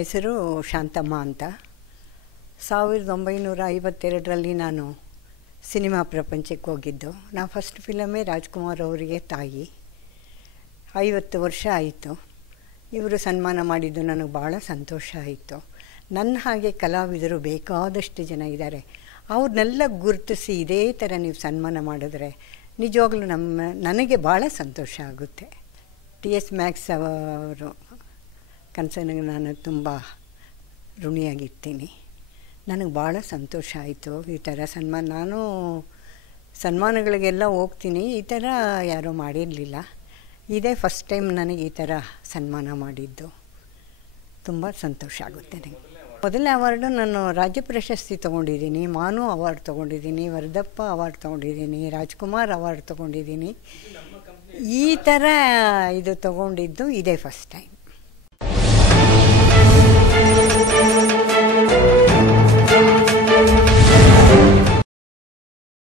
ಹೆಸರು ಶಾಂತಮ್ಮ ಅಂತ. 1952ರಲ್ಲಿ ನಾನು ಸಿನಿಮಾ ಪ್ರಪಂಚಕ್ಕೆ ಹೋಗಿದ್ದು. ನಾ ಫಸ್ಟ್ ಫಿಲಮೇ ರಾಜ್ಕುಮಾರ್ ಅವರಿಗೆ ತಾಯಿ. 50 ವರ್ಷ ಆಯಿತು. ಇವರು ಸನ್ಮಾನ ಮಾಡಿದ್ದು ನನಗೆ ಭಾಳ ಸಂತೋಷ ಆಯಿತು. ನನ್ನ ಹಾಗೆ ಕಲಾವಿದರು ಬೇಕಾದಷ್ಟು ಜನ ಇದ್ದಾರೆ. ಅವ್ರನ್ನೆಲ್ಲ ಗುರುತಿಸಿ ಇದೇ ಥರ ನೀವು ಸನ್ಮಾನ ಮಾಡಿದ್ರೆ ನಿಜವಾಗ್ಲೂ ನನಗೆ ಭಾಳ ಸಂತೋಷ ಆಗುತ್ತೆ. TS ಮ್ಯಾಕ್ಸ್ ಅವರು ಕನಸನಿಗೆ ನಾನು ತುಂಬ ಋಣಿಯಾಗಿರ್ತೀನಿ. ನನಗೆ ಭಾಳ ಸಂತೋಷ ಆಯಿತು ಈ ಥರ ಸನ್ಮಾನ. ನಾನು ಸನ್ಮಾನಗಳಿಗೆಲ್ಲ ಹೋಗ್ತೀನಿ, ಈ ಥರ ಯಾರೂ ಮಾಡಿರಲಿಲ್ಲ. ಇದೇ ಫಸ್ಟ್ ಟೈಮ್ ನನಗೆ ಈ ಥರ ಸನ್ಮಾನ ಮಾಡಿದ್ದು. ತುಂಬ ಸಂತೋಷ ಆಗುತ್ತೆ ನನಗೆ. ಮೊದಲನೇ ಅವಾರ್ಡು ನಾನು ರಾಜ್ಯ ಪ್ರಶಸ್ತಿ ತೊಗೊಂಡಿದ್ದೀನಿ, ಮಾನು ಅವಾರ್ಡ್ ತೊಗೊಂಡಿದ್ದೀನಿ, ವರದಪ್ಪ ಅವಾರ್ಡ್ ತೊಗೊಂಡಿದ್ದೀನಿ, ರಾಜ್ಕುಮಾರ್ ಅವಾರ್ಡ್ ತೊಗೊಂಡಿದ್ದೀನಿ. ಈ ಥರ ಇದು ತೊಗೊಂಡಿದ್ದು ಇದೇ ಫಸ್ಟ್ ಟೈಮ್.